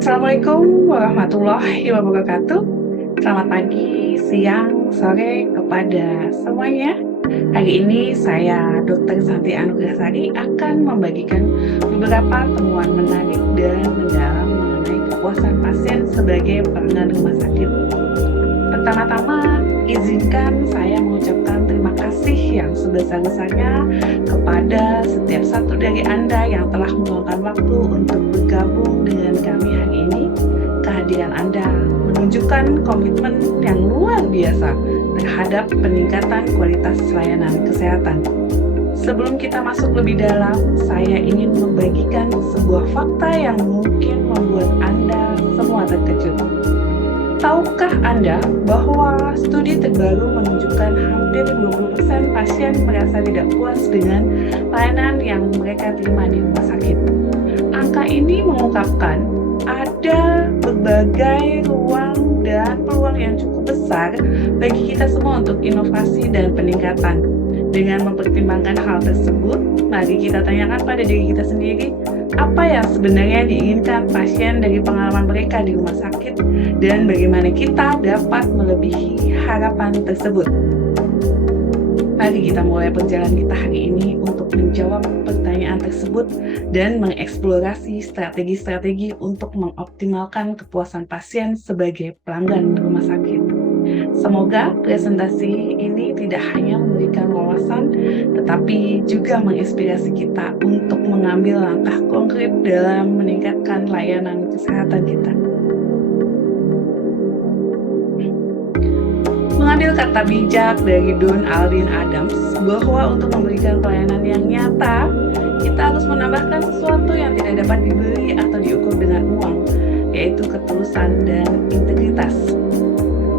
Assalamualaikum warahmatullahi wabarakatuh. Selamat pagi, siang, sore kepada semuanya. Hari ini saya Dr. Santi Anugrahsari akan membagikan beberapa temuan menarik dan mendalam mengenai kepuasan pasien sebagai pelanggan rumah sakit. Pertama-tama, izinkan saya mengucapkan terima kasih yang sebesar-besarnya kepada setiap satu dari Anda yang telah meluangkan waktu untuk bergabung dengan kami hari ini. Kehadiran Anda menunjukkan komitmen yang luar biasa terhadap peningkatan kualitas layanan kesehatan. Sebelum kita masuk lebih dalam, saya ingin membagikan sebuah fakta yang mungkin membuat Anda semua terkejut. Tahukah Anda bahwa studi terbaru menunjukkan hampir 20% pasien merasa tidak puas dengan layanan yang mereka terima di rumah sakit? Angka ini mengungkapkan ada berbagai ruang dan peluang yang cukup besar bagi kita semua untuk inovasi dan peningkatan. Dengan mempertimbangkan hal tersebut, mari kita tanyakan pada diri kita sendiri, apa yang sebenarnya diinginkan pasien dari pengalaman mereka di rumah sakit dan bagaimana kita dapat melebihi harapan tersebut. Mari kita mulai perjalanan kita hari ini untuk menjawab pertanyaan tersebut dan mengeksplorasi strategi-strategi untuk mengoptimalkan kepuasan pasien sebagai pelanggan rumah sakit. Semoga presentasi ini tidak hanya memberikan wawasan, tetapi juga menginspirasi kita untuk mengambil langkah konkret dalam meningkatkan layanan kesehatan kita. Mengambil kata bijak dari Don Aldin Adams bahwa untuk memberikan pelayanan yang nyata, kita harus menambahkan sesuatu yang tidak dapat dibeli atau diukur dengan uang, yaitu ketulusan dan integritas.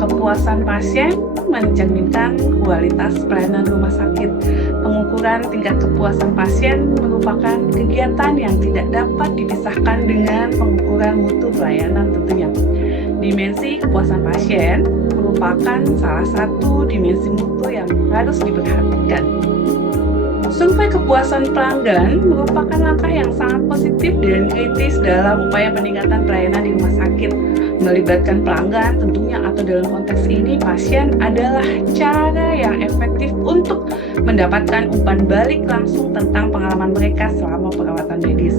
Kepuasan pasien mencerminkan kualitas pelayanan rumah sakit. Pengukuran tingkat kepuasan pasien merupakan kegiatan yang tidak dapat dipisahkan dengan pengukuran mutu pelayanan tentunya. Dimensi kepuasan pasien merupakan salah satu dimensi mutu yang harus diperhatikan. Survei kepuasan pelanggan merupakan langkah yang sangat positif dan kritis dalam upaya peningkatan pelayanan di rumah sakit. Melibatkan pelanggan tentunya, atau dalam konteks ini pasien, adalah cara yang efektif untuk mendapatkan umpan balik langsung tentang pengalaman mereka selama perawatan medis.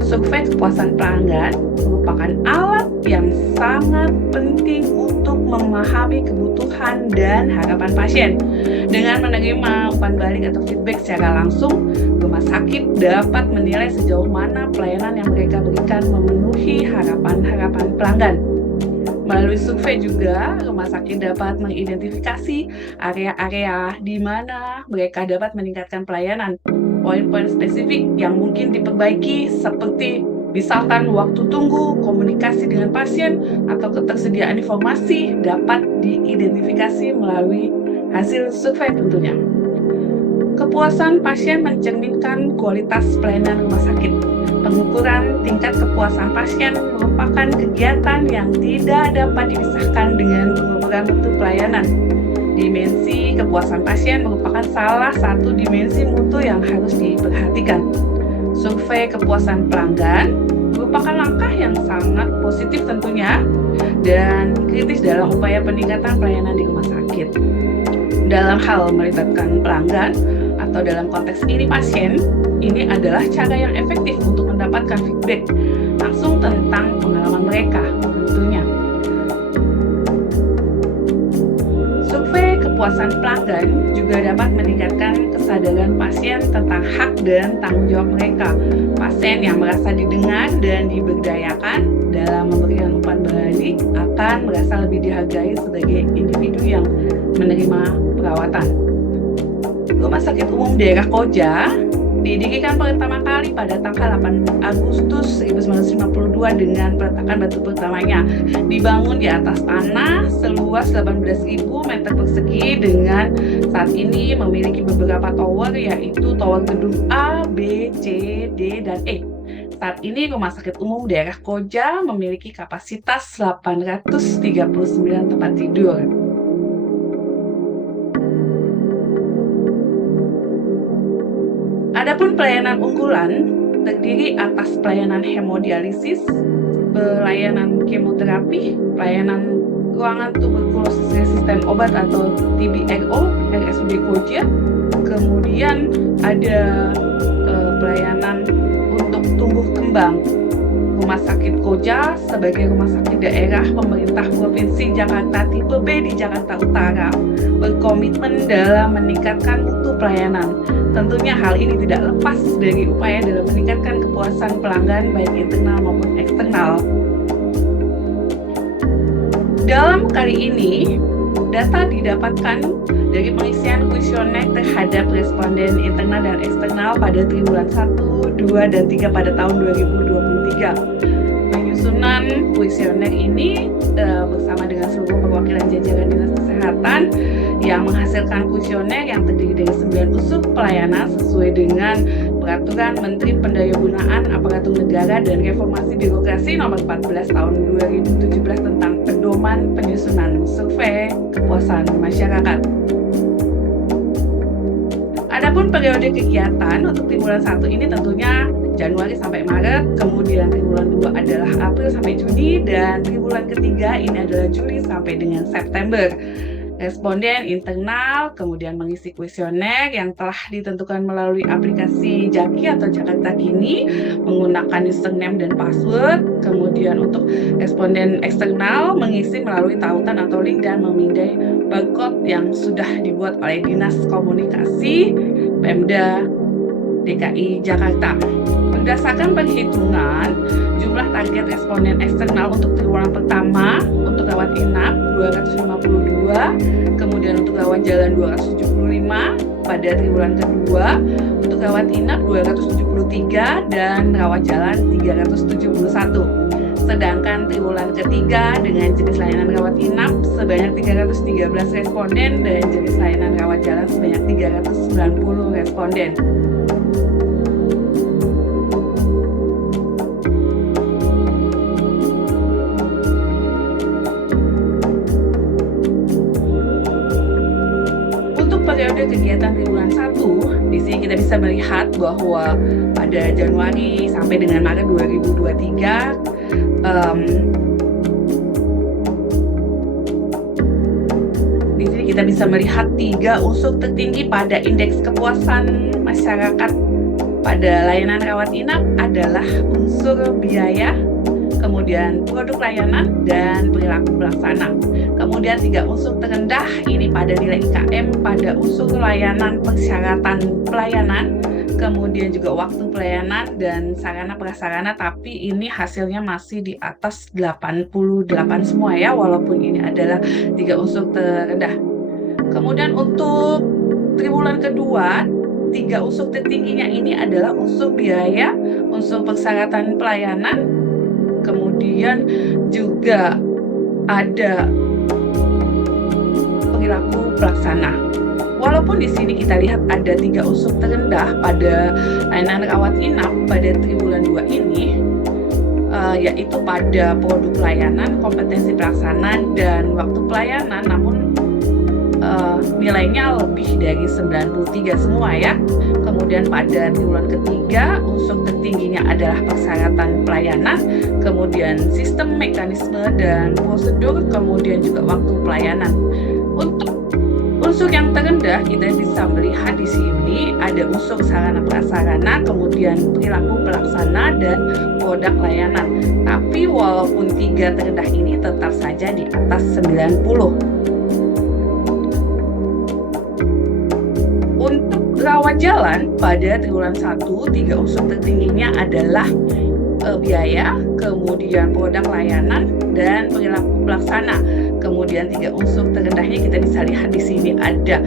Survei kepuasan pelanggan merupakan alat yang sangat penting untuk memahami kebutuhan dan harapan pasien. Dengan menerima umpan balik atau feedback secara langsung, rumah sakit dapat menilai sejauh mana pelayanan yang mereka berikan memenuhi harapan-harapan pelanggan. Melalui survei juga, rumah sakit dapat mengidentifikasi area-area di mana mereka dapat meningkatkan pelayanan. Poin-poin spesifik yang mungkin diperbaiki seperti misalkan waktu tunggu, komunikasi dengan pasien, atau ketersediaan informasi dapat diidentifikasi melalui hasil survei tentunya. Kepuasan pasien mencerminkan kualitas pelayanan rumah sakit. Pengukuran tingkat kepuasan pasien merupakan kegiatan yang tidak dapat dipisahkan dengan pengukuran mutu pelayanan. Dimensi kepuasan pasien merupakan salah satu dimensi mutu yang harus diperhatikan. Survei kepuasan pelanggan merupakan langkah yang sangat positif tentunya dan kritis dalam upaya peningkatan pelayanan di rumah sakit. Dalam hal melibatkan pelanggan atau dalam konteks ini pasien, ini adalah cara yang efektif untuk mendapatkan feedback langsung tentang pengalaman mereka tentunya. Survei kepuasan pelanggan juga dapat meningkatkan kesadaran pasien tentang hak dan tanggung jawab mereka. Pasien yang merasa didengar dan diberdayakan dalam memberikan umpan balik akan merasa lebih dihargai sebagai individu yang menerima perawatan. Rumah Sakit Umum Daerah Koja didirikan pertama kali pada tanggal 8 Agustus 1952 dengan peletakan batu pertamanya. Dibangun di atas tanah seluas 18.000 meter persegi dengan saat ini memiliki beberapa tower, yaitu tower gedung A, B, C, D, dan E. Saat ini Rumah Sakit Umum Daerah Koja memiliki kapasitas 839 tempat tidur. Adapun pelayanan unggulan terdiri atas pelayanan hemodialisis, pelayanan kemoterapi, pelayanan ruangan tuberkulosis resisten obat atau TBRO, RSUD Koja. Kemudian ada pelayanan untuk tumbuh kembang Rumah Sakit Koja sebagai rumah sakit daerah pemerintah Provinsi Jakarta tipe B di Jakarta Utara berkomitmen dalam meningkatkan mutu pelayanan. Tentunya hal ini tidak lepas dari upaya dalam meningkatkan kepuasan pelanggan baik internal maupun eksternal. Dalam kali ini, data didapatkan dari pengisian kuesioner terhadap responden internal dan eksternal pada triwulan 1, 2, dan 3 pada tahun 2023. Penyusunan kuesioner ini bersama dengan seluruh perwakilan jajaran Dinas Kesehatan yang menghasilkan kuesioner yang terdiri dari 9 unsur pelayanan sesuai dengan Peraturan Menteri Pendayagunaan Aparatur Negara dan Reformasi Birokrasi Nomor 14 Tahun 2017 tentang pedoman penyusunan survei kepuasan masyarakat. Adapun periode kegiatan untuk triwulan 1 ini tentunya Januari sampai Maret, kemudian triwulan 2 adalah April sampai Juni, dan triwulan ketiga ini adalah Juli sampai dengan September. Responden internal kemudian mengisi kuesioner yang telah ditentukan melalui aplikasi Jaki atau Jakarta Kini menggunakan username dan password. Kemudian untuk responden eksternal mengisi melalui tautan atau link dan memindai barcode yang sudah dibuat oleh Dinas Komunikasi Pemda DKI Jakarta. Berdasarkan perhitungan jumlah target responden eksternal untuk triwulan pertama untuk rawat inap 252, kemudian untuk rawat jalan 275 pada triwulan kedua, untuk rawat inap 273 dan rawat jalan 371. Sedangkan triwulan ketiga dengan jenis layanan rawat inap sebanyak 313 responden dan jenis layanan rawat jalan sebanyak 390 responden. Periode kegiatan triwulan 1, di sini kita bisa melihat bahwa pada Januari sampai dengan Maret 2023 di sini kita bisa melihat 3 unsur tertinggi pada indeks kepuasan masyarakat pada layanan rawat inap adalah unsur biaya, kemudian produk layanan, dan perilaku pelaksana. Kemudian 3 unsur terendah ini pada nilai IKM pada unsur layanan persyaratan pelayanan, kemudian juga waktu pelayanan dan sarana prasarana, tapi ini hasilnya masih di atas 88 semua ya, walaupun ini adalah 3 unsur terendah. Kemudian untuk triwulan kedua, 3 unsur tertingginya ini adalah unsur biaya, unsur persyaratan pelayanan, kemudian juga ada perilaku pelaksana. Walaupun di sini kita lihat ada 3 unsur terendah pada layanan rawat inap pada triwulan 2 ini, yaitu pada produk pelayanan, kompetensi pelaksana, dan waktu pelayanan, namun nilainya lebih dari 93 semua ya. Kemudian pada triwulan ketiga unsur tertingginya adalah persyaratan pelayanan, kemudian sistem, mekanisme, dan prosedur, kemudian juga waktu pelayanan. Untuk unsur yang terendah kita bisa melihat di sini ada unsur sarana prasarana, kemudian perilaku pelaksana, dan produk layanan. Tapi walaupun 3 terendah ini tetap saja di atas 90. Untuk rawat jalan pada triwulan 1, 3 unsur tertingginya adalah biaya, kemudian produk layanan, dan perilaku pelaksana. Kemudian 3 unsur terendahnya kita bisa lihat di sini ada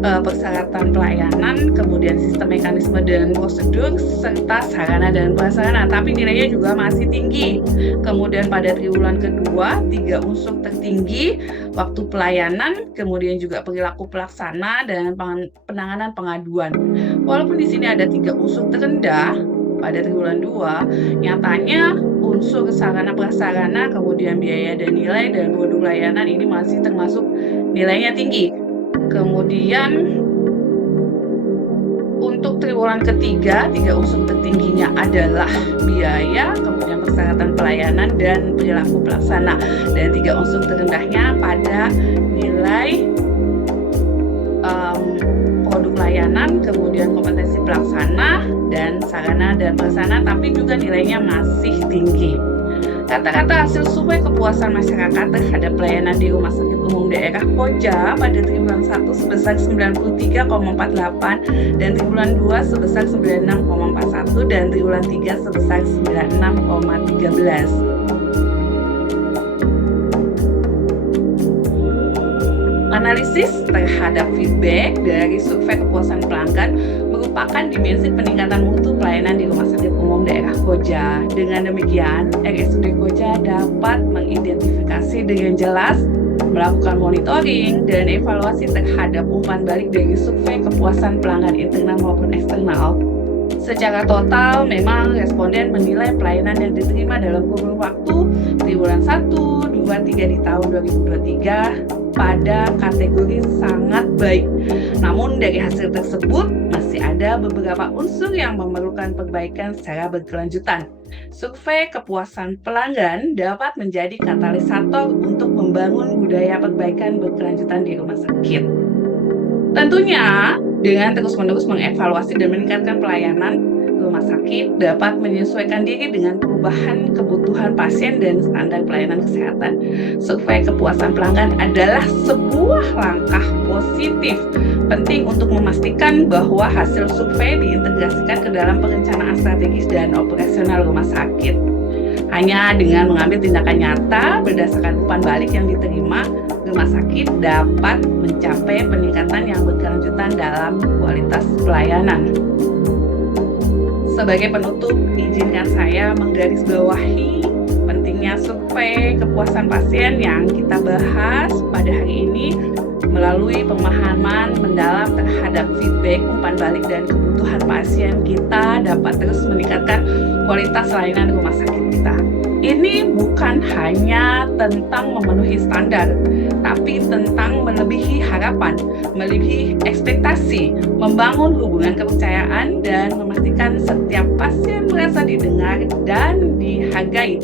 persyaratan pelayanan, kemudian sistem, mekanisme, dan prosedur, serta sarana dan prasarana, tapi nilainya juga masih tinggi. Kemudian pada triwulan kedua 3 unsur tertinggi, waktu pelayanan, kemudian juga perilaku pelaksana, dan penanganan pengaduan. Walaupun di sini ada 3 unsur terendah pada triwulan 2, nyatanya unsur sarana prasarana, kemudian biaya dan nilai, dan produk layanan ini masih termasuk nilainya tinggi. Kemudian untuk triwulan triwulan ketiga, 3 unsur tertingginya adalah biaya, kemudian persyaratan pelayanan, dan perilaku pelaksana. Dan 3 unsur terendahnya pada nilai produk layanan, kemudian kompetensi pelaksana, dan sarana dan prasarana, tapi juga nilainya masih tinggi. Kata-kata hasil survei kepuasan masyarakat terhadap pelayanan di Rumah Sakit Umum Daerah Koja pada triwulan 1 sebesar 93,48 dan triwulan 2 sebesar 96,41 dan triwulan 3 sebesar 96,13. Analisis terhadap feedback dari survei kepuasan pelanggan merupakan dimensi peningkatan mutu pelayanan di Rumah Sakit Umum Daerah Koja. Dengan demikian, RSUD Koja dapat mengidentifikasi dengan jelas, melakukan monitoring dan evaluasi terhadap umpan balik dari survei kepuasan pelanggan internal maupun eksternal. Secara total, memang responden menilai pelayanan yang diterima dalam kurun waktu triwulan 1, 2, 3 di tahun 2023 pada kategori sangat baik. Namun dari hasil tersebut masih ada beberapa unsur yang memerlukan perbaikan secara berkelanjutan. Survei kepuasan pelanggan dapat menjadi katalisator untuk membangun budaya perbaikan berkelanjutan di rumah sakit. Tentunya dengan terus-menerus mengevaluasi dan meningkatkan pelayanan, rumah sakit dapat menyesuaikan diri dengan perubahan kebutuhan pasien dan standar pelayanan kesehatan. Survei kepuasan pelanggan adalah sebuah langkah positif penting untuk memastikan bahwa hasil survei diintegrasikan ke dalam perencanaan strategis dan operasional rumah sakit. Hanya dengan mengambil tindakan nyata berdasarkan umpan balik yang diterima, rumah sakit dapat mencapai peningkatan yang berkelanjutan dalam kualitas pelayanan. Sebagai penutup, izinkan saya menggarisbawahi pentingnya survei kepuasan pasien yang kita bahas pada hari ini melalui pemahaman mendalam terhadap feedback, umpan balik, dan kebutuhan pasien. Kita dapat terus meningkatkan kualitas layanan rumah sakit kita. Ini bukan hanya tentang memenuhi standar, tapi tentang melebihi harapan, melebihi ekspektasi, membangun hubungan kepercayaan, dan memastikan setiap pasien merasa didengar dan dihargai.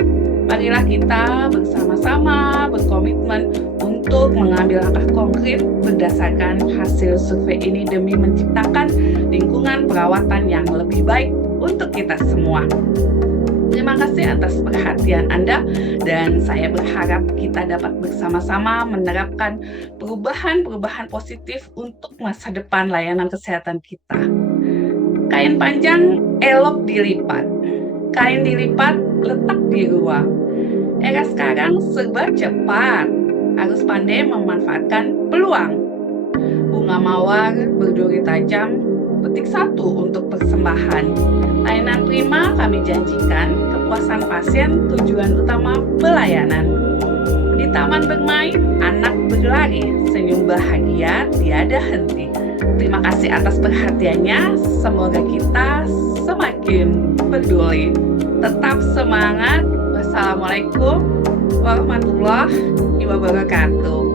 Marilah kita bersama-sama berkomitmen untuk mengambil langkah konkret berdasarkan hasil survei ini demi menciptakan lingkungan perawatan yang lebih baik untuk kita semua. Terima kasih atas perhatian Anda, dan saya berharap kita dapat bersama-sama menerapkan perubahan-perubahan positif untuk masa depan layanan kesehatan kita. Kain panjang elok dilipat, kain dilipat letak di ruang. Era sekarang serba cepat, harus pandai memanfaatkan peluang. Bunga mawar berduri tajam, petik 1 untuk persembahan. Layanan prima kami janjikan, kepuasan pasien tujuan utama pelayanan. Di taman bermain, anak berlari, senyum bahagia tiada henti. Terima kasih atas perhatiannya, semoga kita semakin peduli. Tetap semangat. Wassalamualaikum warahmatullahi wabarakatuh.